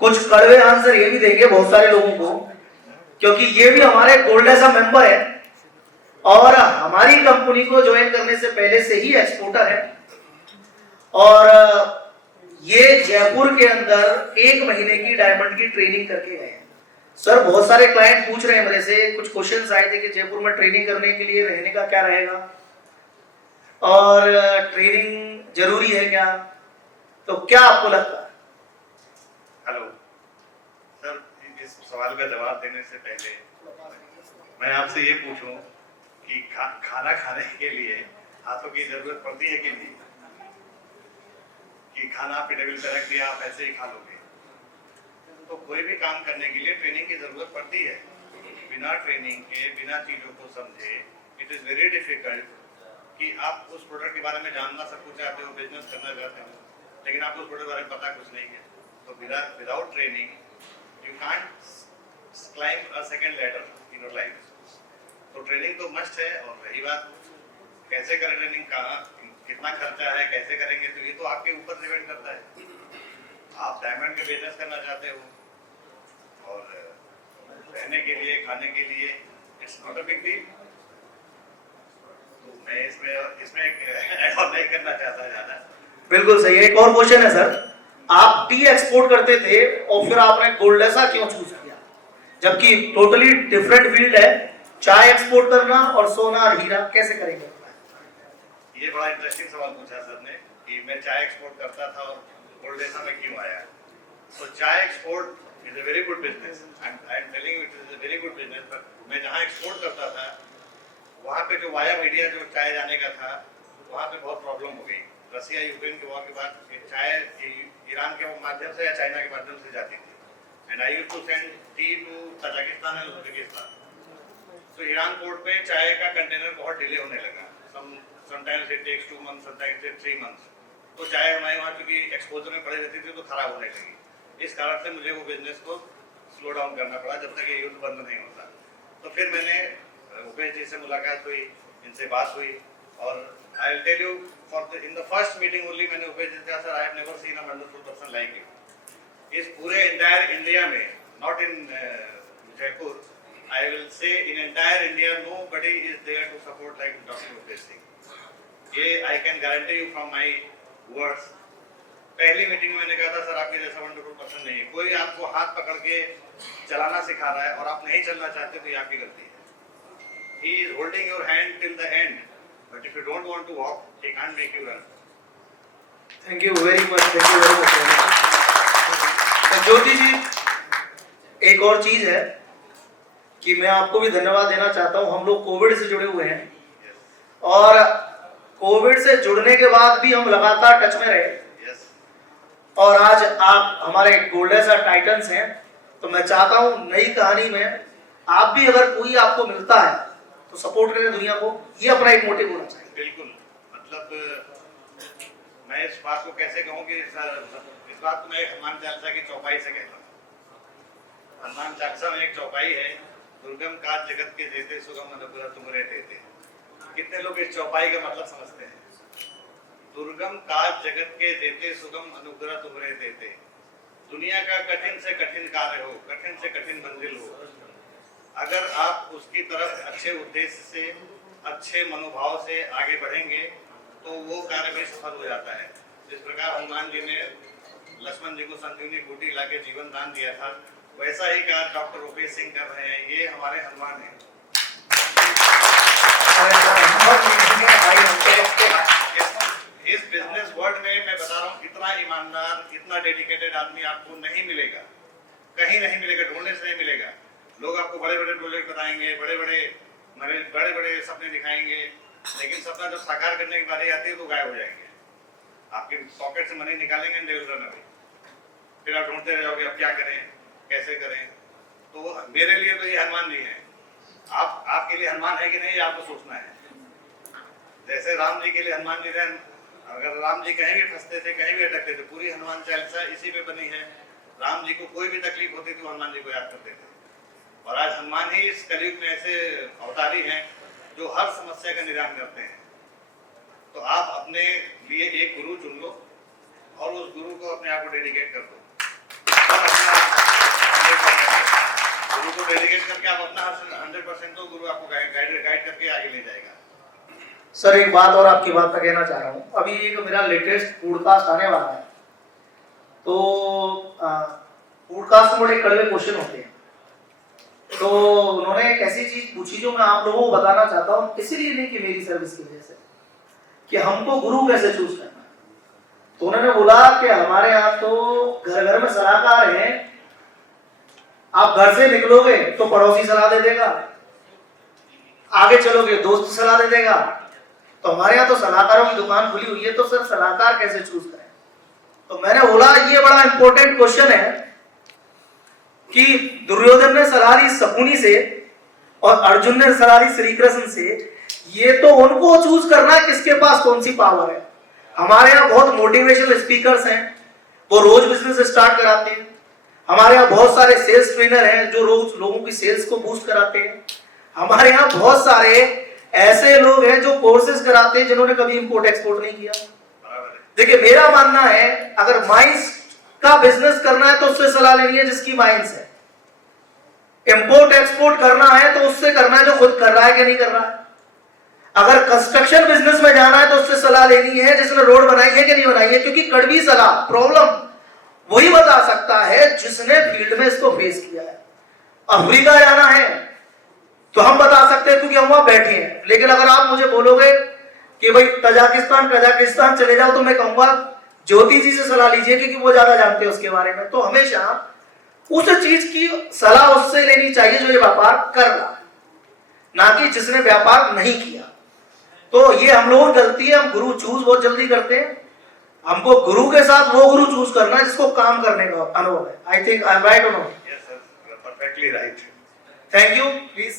कुछ कड़वे आंसर ये भी देंगे बहुत सारे लोगों को, क्योंकि ये भी हमारे गोल्ड ऐसा मेंबर है और हमारी कंपनी को ज्वाइन करने से पहले से ही एक्सपोर्टर है। और ये जयपुर के अंदर 1 महीने की डायमंड की ट्रेनिंग करके गए हैं। सर बहुत सारे क्लाइंट पूछ रहे हैं मेरे से, कुछ क्वेश्चंस आए थे कि जयपुर में ट्रेनिंग करने के लिए रहने का क्या रहेगा और ट्रेनिंग जरूरी है क्या, तो क्या आपको लगता है? हेलो सर, इस सवाल का जवाब देने से पहले मैं आपसे ये पूछूं कि खाना खाने के लिए हाथों की जरूरत पड़ती है कि नहीं? कि खाना आपके टेबल पर रख दिया आप ऐसे ही खा लोगे? तो कोई भी काम करने के लिए ट्रेनिंग की जरूरत पड़ती है। बिना ट्रेनिंग के, बिना चीजों को समझे इट इज वेरी डिफिकल्ट कि आप उस प्रोडक्ट के बारे में जानना सब कुछ चाहते हो, बिजनेस करना चाहते हो, लेकिन आपको उस प्रोडक्ट के बारे में पता कुछ नहीं है। तो without training you can't climb a second ladder in your life. तो ट्रेनिंग तो मस्ट है। और रही बात कैसे करें ट्रेनिंग, कहाँ कितना खर्चा है, कैसे करेंगे, तो ये तो आपके ऊपर डिपेंड करता है। आप डायमंड में बिजनेस करना चाहते हो और रहने के लिए, खाने के लिए it's not a big deal. तो मैं इसमें ऐड ऑन नहीं करना चाहता ज्यादा। बिल्कुल सही है। एक और क्वेश्चन है सर, आप टी एक्सपोर्ट करते थे और फिर आपने गोल्ड ऐसा क्यों चूज किया, जबकि टोटली डिफरेंट फील्ड है? चाय एक्सपोर्ट करना और सोना और हीरा कैसे करेंगे? ये बड़ा इंटरेस्टिंग सवाल पूछा सर ने कि मैं चाय एक्सपोर्ट करता था और गोल्ड ऐसा में क्यों आया। तो चाय export is a very good business, I am telling you it is a very good business. But मैं जहाँ एक्सपोर्ट करता था वहाँ पे जो वाया मीडिया जो चाय जाने का था, वहाँ पे बहुत प्रॉब्लम हो गई। रसिया यूक्रेन के वॉर के बाद चाय ईरान के माध्यम से या चाइना के माध्यम से जाती थी। And I used to send tea to Tajikistan and Uzbekistan. तो ईरान पोर्ट पे चाय का कंटेनर बहुत डिले होने लगा। Sometimes it takes 2 months, sometimes it 3 months। तो चाय हमारे वहाँ चूंकि एक्सपोजर में पड़ी रहती थी तो खराब होने लगी। इस कारण से मुझे वो बिजनेस को स्लो डाउन करना पड़ा जब तक ये युद्ध बंद नहीं होता। तो फिर मैंने उपेश जी से मुलाकात हुई, इनसे बात हुई और I will tell you in the first meeting only मैंने उपेश जी से कहा, sir I have never seen a wonderful person like you. इस पूरे एंटायर इंडिया में, not in Jaipur, I will say in entire India nobody is there to support like Dr. Upesh Singh. ये I can guarantee you from my words। पहली meeting में मैंने कहा था sir आपके जैसा वंडरफुल पर्सन नहीं है। कोई आपको हाथ पकड़ के चलाना सिखा रहा है और आप नहीं चलना चाहते तो ये आपकी गलती है। He is holding your hand till the end, but if you don't want to walk, he can't make you run। Thank you very much, thank you very much. Jyoti ji, एक और चीज है कि मैं आपको भी धन्यवाद देना चाहता हूं। हम लोग कोविड से जुड़े हुए हैं और कोविड से जुड़ने के बाद भी हम लगातार टच में रहे और आज आप हमारे गोल्ड ऐसा टाइटन्स हैं। तो मैं चाहता हूं नई कहानी में आप भी अगर कोई आपको मिलता है तो सपोर्ट करें दुनिया को, ये अपना एक मोटिव होना चाहिए। बिल्कुल, मतलब मैं इस बात को कैसे कहूँ कि इस बात को मैं हनुमान चालीसा की चौपाई से कहता हूँ। हनुमान चालीसा में एक चौपाई है, दुर्गम काज जगत के देते सुगम अनुग्रह तुमरे देते। कितने लोग इस चौपाई का मतलब समझते हैं? दुर्गम काज जगत के देते सुगम अनुग्रह तुमरे देते। दुनिया का कठिन से कठिन कार्य हो, कठिन से कठिन मंजिल हो, अगर आप उसकी तरफ अच्छे उद्देश्य से, अच्छे मनोभाव से आगे बढ़ेंगे तो वो कार्य में सफल हो जाता है। जिस प्रकार हनुमान जी ने लक्ष्मण जी को संजीवनी बूटी लाके जीवन दान दिया था, वैसा ही कार्य डॉक्टर उपेश सिंह कर रहे हैं। ये हमारे हनुमान हैं। इस बिजनेस वर्ल्ड में मैं बता रहा हूँ, इतना ईमानदार, इतना डेडिकेटेड आदमी आपको नहीं मिलेगा, कहीं नहीं मिलेगा, ढूंढने से नहीं मिलेगा। लोग आपको बड़े बड़े प्रोजेक्ट बताएंगे, बड़े बड़े सपने दिखाएंगे, लेकिन सपना जब साकार करने की बारी आती है तो गायब हो जाएंगे। आपके पॉकेट से मनी निकालेंगे, दे विल रन अवे। फिर आप ढूंढते रह जाओगे अब क्या करें, कैसे करें। तो मेरे लिए तो ये हनुमान जी हैं। आपके लिए हनुमान है कि नहीं, आपको सोचना है। जैसे राम जी के लिए हनुमान जी थे, अगर राम जी कहीं भी फंसते थे, कहीं भी अटकते थे, पूरी हनुमान चालीसा इसी पे बनी है। राम जी को कोई भी तकलीफ होती थी, हनुमान जी को याद करते थे। और आज हनुमान ही इस कलयुग में ऐसे अवतारी हैं जो हर समस्या का निदान करते हैं। तो आप अपने लिए एक गुरु चुन लो और उस गुरु को अपने आप को डेडिकेट कर दो। करके आप अपना 100% दो, गुरु आपको गाइड करके आगे ले जाएगा। सर एक बात और आपकी बात पर कहना चाह रहा हूँ, अभी एक मेरा लेटेस्ट पॉडकास्ट आने वाला है, तो पॉडकास्ट में बड़े कड़वे क्वेश्चन होते हैं, तो उन्होंने एक ऐसी चीज पूछी जो मैं आप लोगों को बताना चाहता हूँ, इसीलिए नहीं कि मेरी सर्विस की वजह से, कि हमको गुरु कैसे चूज करना है। तो उन्होंने बोला कि हमारे यहाँ तो घर घर में सलाहकार हैं, आप घर से निकलोगे तो पड़ोसी सलाह दे देगा, आगे चलोगे दोस्त सलाह दे देगा, तो हमारे यहाँ तो सलाहकारों की दुकान खुली हुई है, तो सर सलाहकार कैसे चूज करें। तो मैंने बोला ये बड़ा इंपॉर्टेंट क्वेश्चन है कि दुर्योधन ने सलाह ली शकुनी से और अर्जुन ने सलाह ली श्री कृष्ण से, ये तो उनको चूज करना है किसके पास कौन सी पावर है। हमारे यहाँ बहुत मोटिवेशनल स्पीकर्स हैं, वो रोज बिजनेस स्टार्ट कराते हैं। हमारे यहाँ बहुत सारे सेल्स ट्रेनर हैं जो रोज लोगों की सेल्स को बूस्ट कराते हैं। हमारे यहाँ बहुत सारे ऐसे लोग हैं जो कोर्सेज कराते हैं जिन्होंने कभी इंपोर्ट एक्सपोर्ट नहीं किया। देखिए मेरा मानना है अगर माइंस का बिजनेस करना है तो उससे सलाह लेनी है जिसकी माइंस है, इंपोर्ट एक्सपोर्ट करना है तो उससे करना है जो खुद कर रहा है कि नहीं कर रहा है। अगर कंस्ट्रक्शन बिजनेस में जाना है तो उससे सलाह लेनी है जिसने रोड बनाई है कि नहीं बनाई है, क्योंकि कड़वी सलाह प्रॉब्लम वही बता सकता है जिसने फील्ड में इसको फेस किया है। अफ्रीका जाना है तो हम बता सकते हैं क्योंकि हम वहां बैठे हैं, लेकिन अगर आप मुझे बोलोगे कि भाई कजाकिस्तान चले जाओ तो मैं कहूंगा ज्योति जी से सलाह लीजिए क्योंकि वो ज्यादा जानते हैं उसके बारे में। तो हमेशा उस चीज की सलाह उससे लेनी चाहिए जो ये व्यापार कर रहा है, ना कि जिसने व्यापार नहीं किया। तो ये हम लोगों की गलती है, हम गुरु चूज बहुत जल्दी करते हैं। हमको गुरु के साथ वो गुरु चूज करना है जिसको काम करने का अनुभव है। I think I am right और not? Yes sir, perfectly right. Thank you, please.